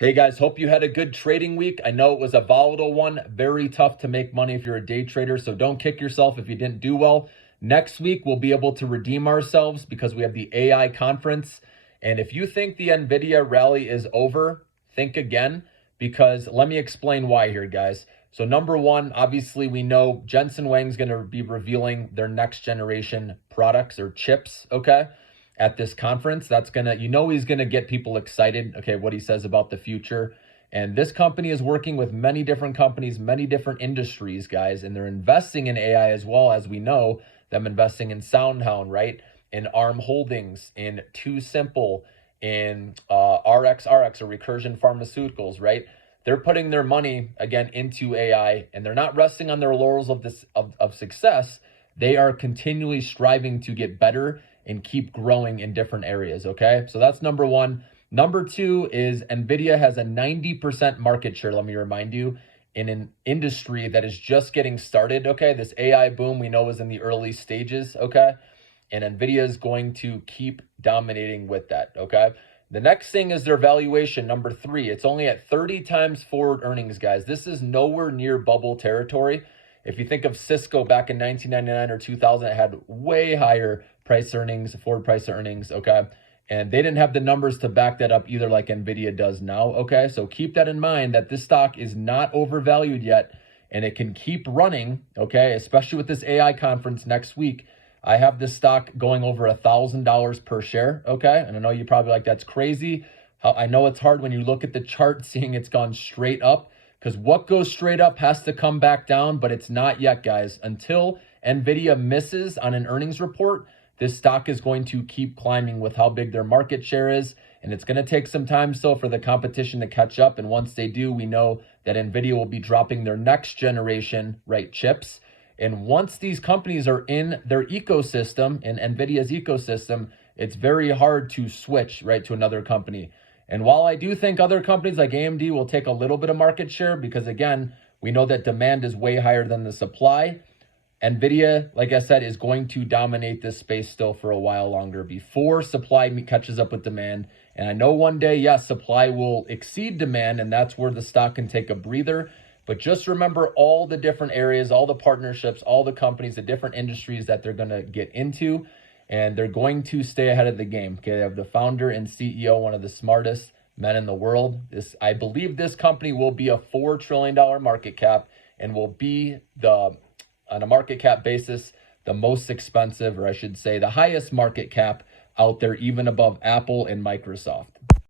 Hey guys, hope you had a good trading week. I know it was a volatile one, very tough to make money if you're a day trader, so don't kick yourself if you didn't do well. Next week, we'll be able to redeem ourselves because we have the AI conference. And if you think the NVDA rally is over, think again, because let me explain why here, guys. So number one, obviously we know Jensen Huang's going to be revealing their next generation products or chips, okay? At this conference. That's gonna, he's gonna get people excited, okay, what he says about the future. And this company is working with many different companies, many different industries, guys, and they're investing in AI as well, as we know, them investing in SoundHound, right? In ARM Holdings, in Too Simple, in RXRX or Recursion Pharmaceuticals, right? They're putting their money again into AI, and they're not resting on their laurels of success. They are continually striving to get better and keep growing in different areas, okay? So that's number one. Number two is NVIDIA has a 90% market share, let me remind you, in an industry that is just getting started, okay? This AI boom we know is in the early stages, okay? And NVIDIA is going to keep dominating with that, okay? The next thing is their valuation, number three. It's only at 30 times forward earnings, guys. This is nowhere near bubble territory. If you think of Cisco back in 1999 or 2000, it had way higher price earnings, forward price earnings, okay? And they didn't have the numbers to back that up either like NVIDIA does now, okay? So keep that in mind that this stock is not overvalued yet and it can keep running, okay? Especially with this AI conference next week. I have this stock going over $1,000 per share, okay? And I know you're probably like, that's crazy. I know it's hard when you look at the chart seeing it's gone straight up, because what goes straight up has to come back down, but it's not yet, guys. Until NVIDIA misses on an earnings report, this stock is going to keep climbing with how big their market share is, and it's going to take some time still for the competition to catch up, and once they do, we know that NVIDIA will be dropping their next generation, right, chips, and once these companies are in their ecosystem, in NVIDIA's ecosystem, it's very hard to switch, right, to another company. And while I do think other companies like AMD will take a little bit of market share because, again, we know that demand is way higher than the supply, NVIDIA, like I said, is going to dominate this space still for a while longer before supply catches up with demand. And I know one day, yes, supply will exceed demand, and that's where the stock can take a breather. But just remember all the different areas, all the partnerships, all the companies, the different industries that they're going to get into. And they're going to stay ahead of the game. Okay, they have the founder and CEO, one of the smartest men in the world. I believe this company will be a $4 trillion market cap and will be on a market cap basis, the most expensive, or I should say the highest market cap out there, even above Apple and Microsoft.